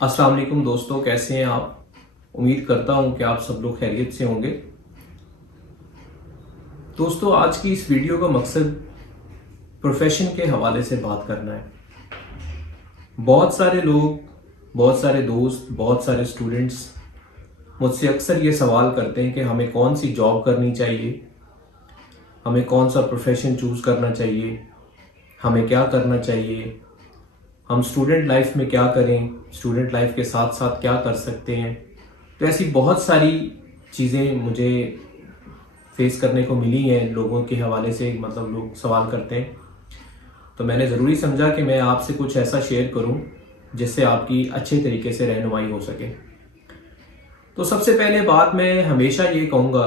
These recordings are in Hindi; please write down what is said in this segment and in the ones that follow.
अस्सलाम वालेकुम दोस्तों, कैसे हैं आप। उम्मीद करता हूं कि आप सब लोग खैरियत से होंगे। दोस्तों, आज की इस वीडियो का मकसद प्रोफेशन के हवाले से बात करना है। बहुत सारे लोग, बहुत सारे दोस्त, बहुत सारे स्टूडेंट्स मुझसे अक्सर ये सवाल करते हैं कि हमें कौन सी जॉब करनी चाहिए, हमें कौन सा प्रोफेशन चूज़ करना चाहिए, हमें क्या करना चाहिए, हम स्टूडेंट लाइफ में क्या करें, स्टूडेंट लाइफ के साथ साथ क्या कर सकते हैं। तो ऐसी बहुत सारी चीज़ें मुझे फेस करने को मिली हैं लोगों के हवाले से, मतलब लोग सवाल करते हैं। तो मैंने ज़रूरी समझा कि मैं आपसे कुछ ऐसा शेयर करूं जिससे आपकी अच्छे तरीके से रहनुमाई हो सके। तो सबसे पहले बात मैं हमेशा ये कहूँगा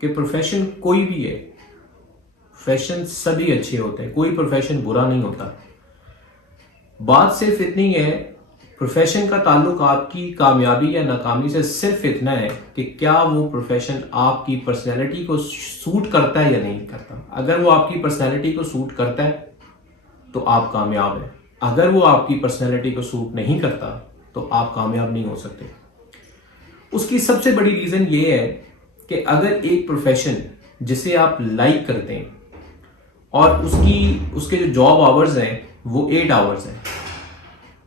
कि प्रोफेशन कोई भी है, प्रोफेशन सभी अच्छे होते हैं, कोई प्रोफेशन बुरा नहीं होता। बात सिर्फ इतनी है, प्रोफेशन का ताल्लुक आपकी कामयाबी या नाकामी से सिर्फ इतना है कि क्या वो प्रोफेशन आपकी पर्सनैलिटी को सूट करता है या नहीं करता। अगर वो आपकी पर्सनैलिटी को सूट करता है तो आप कामयाब हैं, अगर वो आपकी पर्सनैलिटी को सूट नहीं करता तो आप कामयाब नहीं हो सकते। उसकी सबसे बड़ी रीज़न ये है कि अगर एक प्रोफेशन जिसे आप लाइक करते हैं और उसके जो जॉब आवर्स हैं वो 8 आवर्स हैं,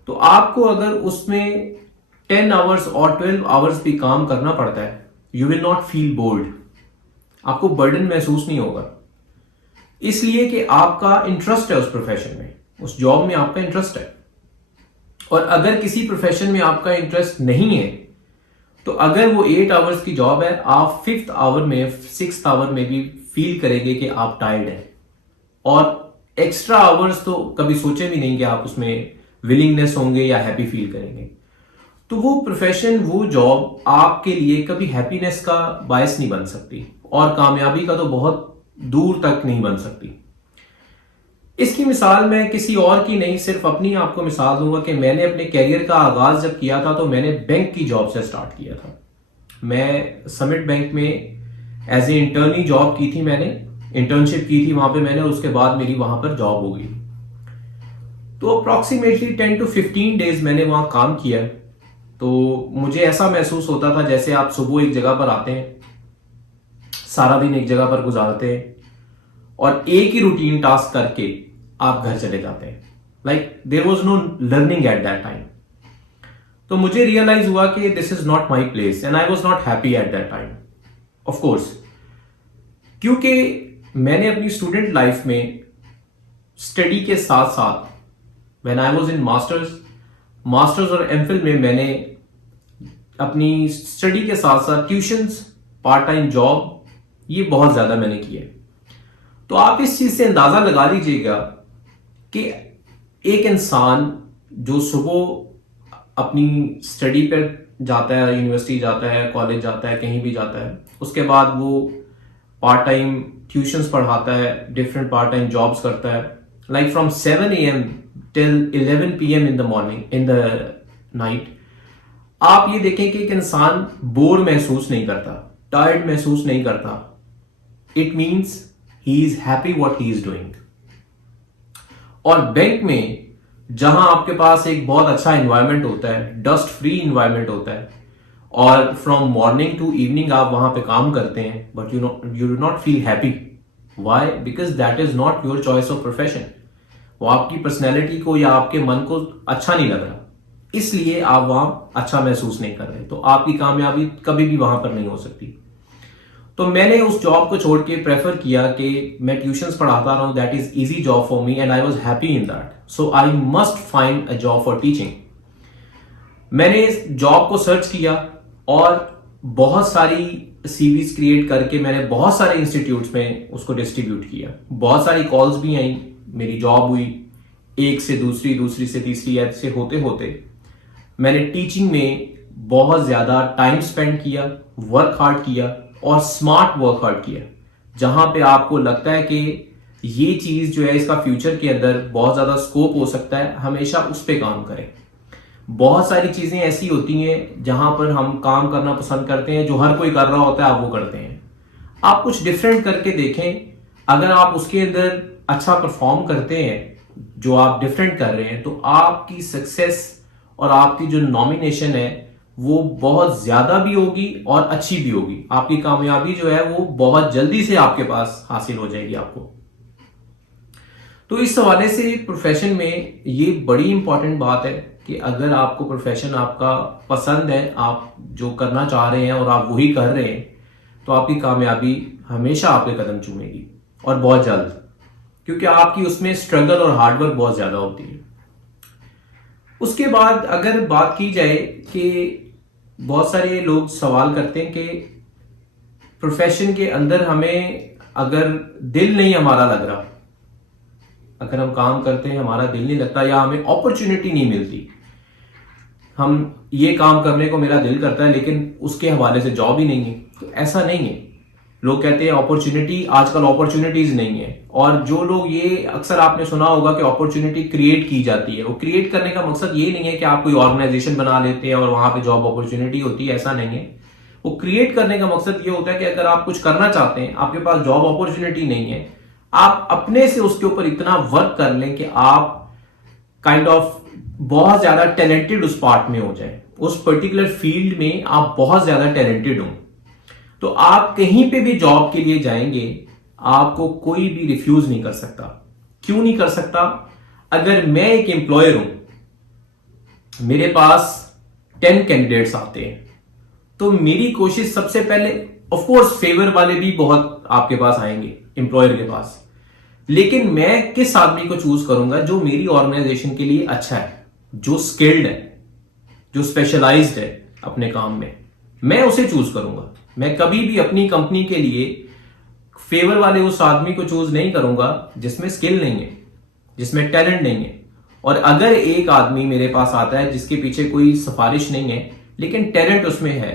तो आपको अगर उसमें 10 आवर्स और 12 आवर्स भी काम करना पड़ता है, you will not feel bored, आपको बर्डन महसूस नहीं होगा। इसलिए कि आपका इंटरेस्ट है उस प्रोफेशन में, उस जॉब में आपका इंटरेस्ट है। और अगर किसी प्रोफेशन में आपका इंटरेस्ट नहीं है तो अगर वो 8 आवर्स की जॉब है, आप 5th आवर में 6th आवर में भी फील करेंगे कि आप टायर्ड हैं। और एक्स्ट्रा आवर्स तो कभी सोचे भी नहीं कि आप उसमें विलिंगनेस होंगे या हैप्पी फील करेंगे। तो वो प्रोफेशन, वो जॉब आपके लिए कभी हैप्पीनेस का बायस नहीं बन सकती और कामयाबी का तो बहुत दूर तक नहीं बन सकती। इसकी मिसाल मैं किसी और की नहीं, सिर्फ अपनी आपको मिसाल दूंगा कि मैंने अपने कैरियर का आगाज जब किया था तो मैंने बैंक की जॉब से स्टार्ट किया था। मैं समिट बैंक में एज ए इंटर्नी जॉब की थी, मैंने इंटर्नशिप की थी वहां पे मैंने, उसके बाद मेरी वहां पर जॉब हो गई। तो अप्रॉक्सीमेटली 10 to 15 डेज मैंने वहां काम किया। तो मुझे ऐसा महसूस होता था जैसे आप सुबह एक जगह पर आते हैं, सारा दिन एक जगह पर गुजारते हैं और एक ही रूटीन टास्क करके आप घर चले जाते हैं। Like there was no learning at that time. तो मुझे रियलाइज हुआ कि this is not my place and I was not happy at that time. Of course, क्योंकि मैंने अपनी स्टूडेंट लाइफ में स्टडी के साथ साथ, when I was in masters और एमफिल में, मैंने अपनी स्टडी के साथ साथ ट्यूशंस, पार्ट टाइम जॉब, ये बहुत ज्यादा मैंने किए। तो आप इस चीज से अंदाजा लगा लीजिएगा कि एक इंसान जो सुबह अपनी स्टडी पर जाता है, यूनिवर्सिटी जाता है, कॉलेज जाता है, कहीं भी जाता है, उसके बाद वो पार्ट टाइम ट्यूशंस पढ़ाता है, डिफरेंट पार्ट टाइम जॉब्स करता है, like from 7 AM till 11 PM in the morning, in the night. आप ये देखें कि एक इंसान बोर महसूस नहीं करता, टायर्ड महसूस नहीं करता। It means he is happy what he is doing. और बैंक में जहां आपके पास एक बहुत अच्छा एनवायरनमेंट होता है, डस्ट फ्री एनवायरनमेंट होता है, और फ्रॉम मॉर्निंग टू इवनिंग आप वहां पे काम करते हैं, but you do not feel happy. Why? Because that is not your choice of profession. वो आपकी पर्सनैलिटी को या आपके मन को अच्छा नहीं लग रहा, इसलिए आप वहां अच्छा महसूस नहीं कर रहे, तो आपकी कामयाबी कभी भी वहां पर नहीं हो सकती। तो मैंने उस जॉब को छोड़ के प्रेफर किया कि मैं ट्यूशंस पढ़ाता रहूं, that is easy job for me and I was happy in that, so I must find a job for teaching. मैंने इस जॉब को सर्च किया और बहुत सारी सीवीज क्रिएट करके मैंने बहुत सारे इंस्टीट्यूट्स में उसको डिस्ट्रीब्यूट किया। बहुत सारी कॉल्स भी आई, मेरी जॉब हुई, एक से दूसरी, दूसरी से तीसरी, ऐसे होते होते मैंने टीचिंग में बहुत ज्यादा टाइम स्पेंड किया, वर्क हार्ड किया और स्मार्ट वर्क हार्ड किया। जहां पे आपको लगता है कि ये चीज जो है इसका फ्यूचर के अंदर बहुत ज्यादा स्कोप हो सकता है, हमेशा उस पर काम करें। बहुत सारी चीजें ऐसी होती हैं जहां पर हम काम करना पसंद करते हैं, जो हर कोई कर रहा होता है, आप वो करते हैं। आप कुछ डिफरेंट करके देखें, अगर आप उसके अंदर अच्छा परफॉर्म करते हैं, जो आप डिफरेंट कर रहे हैं, तो आपकी सक्सेस और आपकी जो नॉमिनेशन है वो बहुत ज्यादा भी होगी और अच्छी भी होगी। आपकी कामयाबी जो है वो बहुत जल्दी से आपके पास हासिल हो जाएगी आपको। तो इस हवाले से प्रोफेशन में ये बड़ी इंपॉर्टेंट बात है कि अगर आपको प्रोफेशन आपका पसंद है, आप जो करना चाह रहे हैं और आप वही कर रहे हैं, तो आपकी कामयाबी हमेशा आपके कदम चूमेगी और बहुत जल्द, क्योंकि आपकी उसमें स्ट्रगल और हार्डवर्क बहुत ज्यादा होती है। उसके बाद अगर बात की जाए कि बहुत सारे लोग सवाल करते हैं कि प्रोफेशन के अंदर हमें अगर दिल नहीं हमारा लग रहा, अगर हम काम करते हैं हमारा दिल नहीं लगता या हमें अपॉर्चुनिटी नहीं मिलती, हम ये काम करने को मेरा दिल करता है लेकिन उसके हवाले से जॉब ही नहीं है, तो ऐसा नहीं है। लोग कहते हैं अपॉर्चुनिटी, आजकल अपॉर्चुनिटीज नहीं है। और जो लोग, ये अक्सर आपने सुना होगा कि अपॉर्चुनिटी क्रिएट की जाती है, वो क्रिएट करने का मकसद ये नहीं है कि आप कोई ऑर्गेनाइजेशन बना लेते हैं और वहां पे जॉब अपॉर्चुनिटी होती है, ऐसा नहीं है। वो क्रिएट करने का मकसद ये होता है कि अगर आप कुछ करना चाहते हैं, आपके पास जॉब अपॉर्चुनिटी नहीं है, आप अपने से उसके ऊपर इतना वर्क कर लें कि आप काइंड ऑफ बहुत ज्यादा टैलेंटेड उस पार्ट में हो जाए, उस पर्टिकुलर फील्ड में आप बहुत ज्यादा टैलेंटेड हो, तो आप कहीं पे भी जॉब के लिए जाएंगे, आपको कोई भी रिफ्यूज नहीं कर सकता। क्यों नहीं कर सकता? अगर मैं एक एम्प्लॉयर हूं, मेरे पास 10 कैंडिडेट्स आते हैं, तो मेरी कोशिश सबसे पहले, ऑफ कोर्स फेवर वाले भी बहुत आपके पास आएंगे एम्प्लॉयर के पास, लेकिन मैं किस आदमी को चूज करूंगा जो मेरी ऑर्गेनाइजेशन के लिए अच्छा है, जो स्किल्ड है, जो स्पेशलाइज्ड है अपने काम में, मैं उसे चूज करूंगा। मैं कभी भी अपनी कंपनी के लिए फेवर वाले उस आदमी को चूज नहीं करूंगा जिसमें स्किल नहीं है, जिसमें टैलेंट नहीं है। और अगर एक आदमी मेरे पास आता है जिसके पीछे कोई सिफारिश नहीं है लेकिन टैलेंट उसमें है,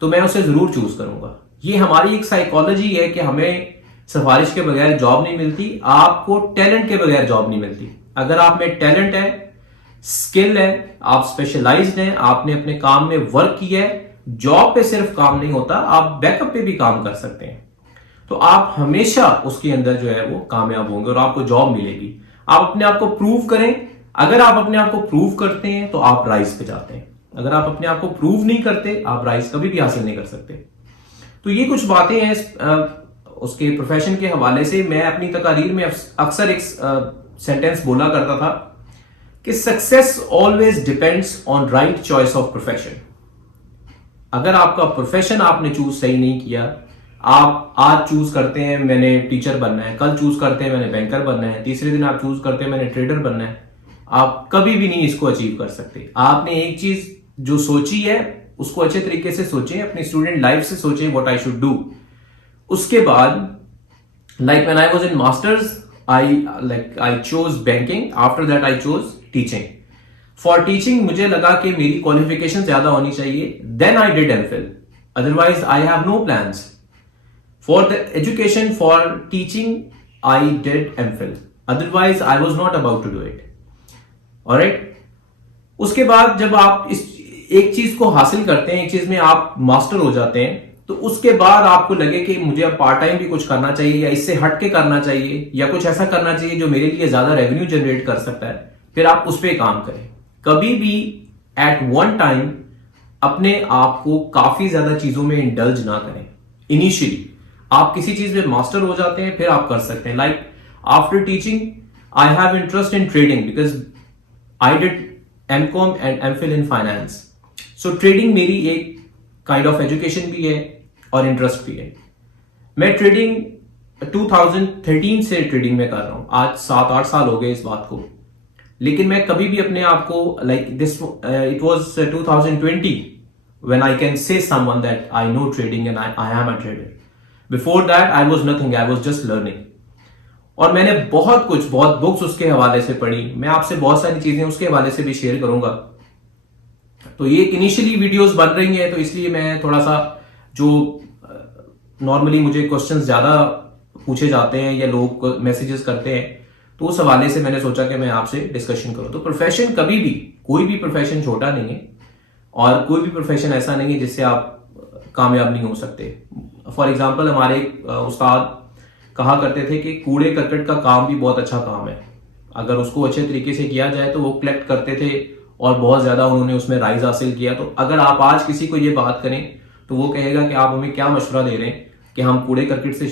तो मैं उसे जरूर चूज करूंगा। ये हमारी एक साइकोलॉजी है कि हमें सिफारिश के बगैर जॉब नहीं मिलती, आपको टैलेंट के बगैर जॉब नहीं मिलती। अगर आप में टैलेंट है, स्किल है, आप स्पेशलाइज्ड हैं, आपने अपने काम में वर्क किया है, जॉब पे सिर्फ काम नहीं होता, आप बैकअप पे भी काम कर सकते हैं, तो आप हमेशा उसके अंदर जो है वो कामयाब होंगे और आपको जॉब मिलेगी। आप अपने आप को प्रूव करें। अगर आप अपने आप को प्रूव करते हैं तो आप राइज पे जाते हैं। अगर आप अपने आप को प्रूव नहीं करते, आप राइज कभी भी हासिल नहीं कर सकते। तो ये कुछ बातें हैं उसके प्रोफेशन के हवाले से। मैं अपनी तकारीर में अक्सर एक सेंटेंस बोला करता था कि success always depends on right choice of profession. अगर आपका प्रोफेशन आपने चूज सही नहीं किया, आप आज चूज करते हैं मैंने टीचर बनना है, कल चूज करते हैं मैंने बैंकर बनना है, तीसरे दिन आप चूज करते हैं मैंने ट्रेडर बनना है, आप कभी भी नहीं इसको अचीव कर सकते। आपने एक चीज जो सोची है उसको अच्छे तरीके से सोचें, अपनी स्टूडेंट लाइफ से सोचें व्हाट आई शुड डू। उसके बाद like when I was in masters, I chose banking, after that I chose teaching. For teaching मुझे लगा कि मेरी क्वालिफिकेशन ज्यादा होनी चाहिए, then I did MPhil, otherwise I have no plans for the education. For teaching I did MPhil, otherwise I was not about to do it. Alright, उसके बाद जब आप इस एक चीज को हासिल करते हैं, एक चीज में आप मास्टर हो जाते हैं, तो उसके बाद आपको लगे कि मुझे अब पार्ट टाइम भी कुछ करना चाहिए या इससे हट के करना चाहिए या कुछ ऐसा करना चाहिए जो मेरे लिए ज्यादा रेवेन्यू जनरेट कर सकता है, फिर आप उस पर काम करें। कभी भी एट वन टाइम अपने आप को काफी ज्यादा चीजों में इंडल्ज ना करें। इनिशियली आप किसी चीज में मास्टर हो जाते हैं, फिर आप कर सकते हैं। Like after teaching I have interest in trading because I did MCom and MPhil in finance. So trading मेरी एक काइंड ऑफ एजुकेशन भी है और इंटरेस्ट भी है। मैं ट्रेडिंग 2013 से ट्रेडिंग में कर रहा हूं, आज 7-8 साल हो गए इस बात को। लेकिन मैं कभी भी अपने आप को like this, it was 2020 when I can say someone that I know trading and I am a trader. Before that I was nothing, I was just learning. और मैंने बहुत बुक्स उसके हवाले से पढ़ी। मैं आपसे बहुत सारी चीजें उसके हवाले से भी शेयर करूंगा। तो ये इनिशियली वीडियोस बन रही हैं, तो इसलिए मैं थोड़ा सा, जो नॉर्मली मुझे क्वेश्चंस ज्यादा पूछे जाते हैं या लोग मैसेजेस करते हैं, तो उस हवाले से मैंने सोचा कि मैं आपसे डिस्कशन करूं। तो प्रोफेशन कभी भी, कोई भी प्रोफेशन छोटा नहीं है और कोई भी प्रोफेशन ऐसा नहीं है जिससे आप कामयाब नहीं हो सकते। फॉर एग्जाम्पल, हमारे उस्ताद कहा करते थे कि कूड़े करकट का काम भी बहुत अच्छा काम है। अगर उसको अच्छे तरीके से किया जाए तो वो कलेक्ट करते थे और बहुत ज़्यादा उन्होंने उसमें राइज हासिल किया। तो अगर आप आज किसी को ये बात करें तो वो कहेगा कि आप हमें क्या मशवरा दे रहे हैं कि हम कूड़े करकट से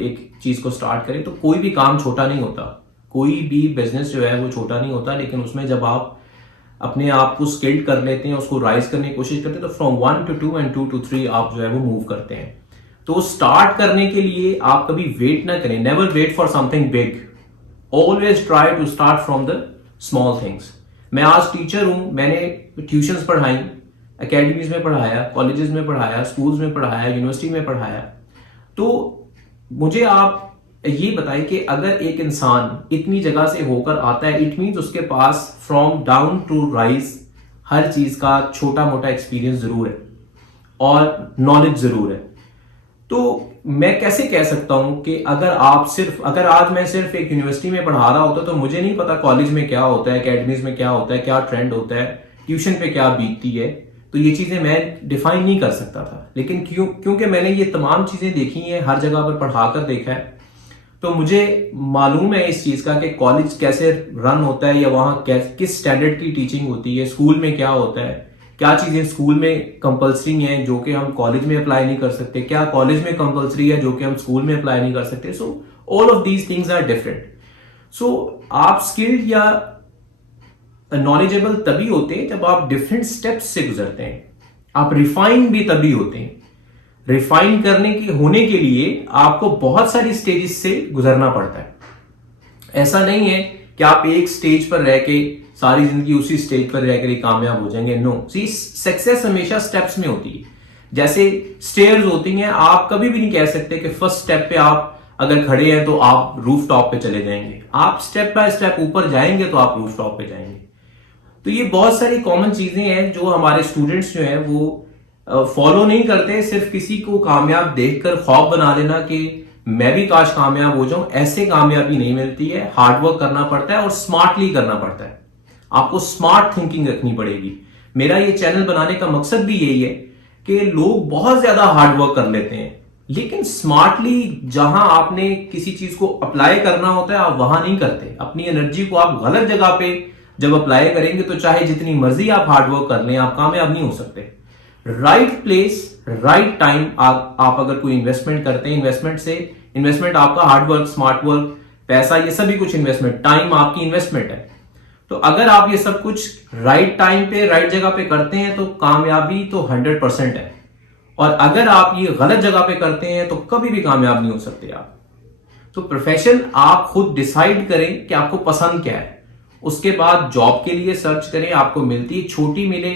एक चीज़ को स्टार्ट करें। तो कोई भी काम छोटा नहीं होता, कोई भी बिजनेस जो है वो छोटा नहीं होता, लेकिन उसमें जब आप अपने आप को स्किल्ड कर लेते हैं, उसको राइज करने की कोशिश करते हैं, तो फ्रॉम 1 to 2 and 2 to 3 आप जो है वो मूव करते हैं। तो स्टार्ट करने के लिए आप कभी वेट ना करें, never wait for something big, always try to start from the small things. मैं आज टीचर हूं, मैंने ट्यूशंस पढ़ाई, एकेडमीज में पढ़ाया, कॉलेजेस में पढ़ाया, स्कूल्स में पढ़ाया, यूनिवर्सिटी में पढ़ाया। तो मुझे आप ये बताएं कि अगर एक इंसान इतनी जगह से होकर आता है, इट मीन्स उसके पास फ्रॉम डाउन टू राइज हर चीज का छोटा मोटा एक्सपीरियंस जरूर है और नॉलेज जरूर है। तो मैं कैसे कह सकता हूं कि अगर आज मैं सिर्फ एक यूनिवर्सिटी में पढ़ा रहा होता तो मुझे नहीं पता कॉलेज में क्या होता है, एकेडमीज में क्या होता है, क्या ट्रेंड होता है, ट्यूशन पे क्या बीतती है, तो ये चीजें मैं डिफाइन नहीं कर सकता था। लेकिन क्योंकि मैंने ये तमाम चीजें देखी हैं, हर जगह पर पढ़ाकर देखा है, तो मुझे मालूम है इस चीज का कि कॉलेज कैसे रन होता है या वहां किस स्टैंडर्ड की टीचिंग होती है, स्कूल में क्या होता है, क्या चीजें स्कूल में कंपलसरी हैं जो कि हम कॉलेज में अप्लाई नहीं कर सकते, क्या कॉलेज में कंपलसरी है जो कि हम स्कूल में अप्लाई नहीं कर सकते। So all of these things are different. So आप स्किल्ड या नॉलेजेबल तभी होते हैं जब आप डिफरेंट स्टेप्स से गुजरते हैं। आप रिफाइन भी तभी होते हैं। रिफाइन होने के लिए आपको बहुत सारी स्टेजेस से गुजरना पड़ता है। ऐसा नहीं है कि आप एक स्टेज पर रह के सारी जिंदगी उसी स्टेज पर रहकर ही कामयाब हो जाएंगे। नो, सी सक्सेस हमेशा स्टेप्स में होती है। जैसे स्टेयर्स होती हैं, आप कभी भी नहीं कह सकते कि फर्स्ट स्टेप पे आप अगर खड़े हैं तो आप रूफ टॉप पे चले जाएंगे। आप स्टेप बाय स्टेप ऊपर जाएंगे तो आप रूफ टॉप पे जाएंगे। तो ये बहुत सारी कॉमन चीजें हैं जो हमारे स्टूडेंट्स जो है वो फॉलो नहीं करते। सिर्फ किसी को कामयाब देखकर ख्वाब बना लेना कि मैं भी काश कामयाब हो जाऊं, ऐसे कामयाबी नहीं मिलती है। हार्डवर्क करना पड़ता है और स्मार्टली करना पड़ता है। आपको स्मार्ट थिंकिंग रखनी पड़ेगी। मेरा ये चैनल बनाने का मकसद भी यही है कि लोग बहुत ज्यादा हार्डवर्क कर लेते हैं, लेकिन स्मार्टली जहां आपने किसी चीज को अप्लाई करना होता है आप वहां नहीं करते। अपनी एनर्जी को आप गलत जगह पे जब अप्लाई करेंगे तो चाहे जितनी मर्जी आप हार्डवर्क कर लें, आप कामयाब नहीं हो सकते। राइट प्लेस, राइट टाइम, आप अगर कोई इन्वेस्टमेंट करते हैं, इन्वेस्टमेंट आपका हार्डवर्क, स्मार्ट वर्क, पैसा, ये सभी कुछ इन्वेस्टमेंट, टाइम आपकी इन्वेस्टमेंट है। तो अगर आप ये सब कुछ राइट टाइम पे राइट जगह पे करते हैं तो कामयाबी तो 100% है। और अगर आप ये गलत जगह पे करते हैं तो कभी भी कामयाब नहीं हो सकते आप। तो प्रोफेशन आप खुद डिसाइड करें कि आपको पसंद क्या है। उसके बाद जॉब के लिए सर्च करें, आपको मिलती है, छोटी मिले,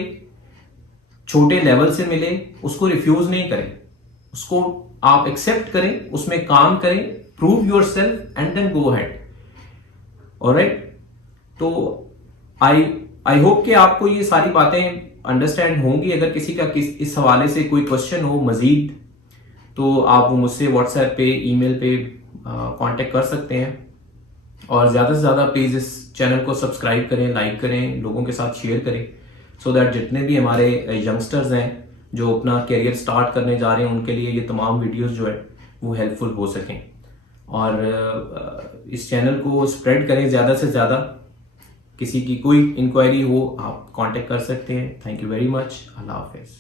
छोटे लेवल से मिले, उसको रिफ्यूज नहीं करें, उसको आप एक्सेप्ट करें, उसमें काम करें, prove yourself and then go ahead. Alright, तो आई होप कि आपको ये सारी बातें अंडरस्टैंड होंगी। अगर किसी का इस हवाले से कोई क्वेश्चन हो मजीद तो आप वो मुझसे व्हाट्सएप पे, ईमेल पे कांटेक्ट कर सकते हैं। और ज्यादा से ज्यादा प्लीज इस चैनल को सब्सक्राइब करें, लाइक करें, लोगों के साथ शेयर करें, सो दैट जितने भी हमारे यंगस्टर्स हैं जो अपना करियर स्टार्ट करने जा रहे हैं उनके लिए ये तमाम वीडियोस जो है वो हेल्पफुल हो सकें। और इस चैनल को स्प्रेड करें ज़्यादा से ज़्यादा। किसी की कोई इंक्वायरी हो आप कांटेक्ट कर सकते हैं। Thank you very much. अल्लाह हाफिज़।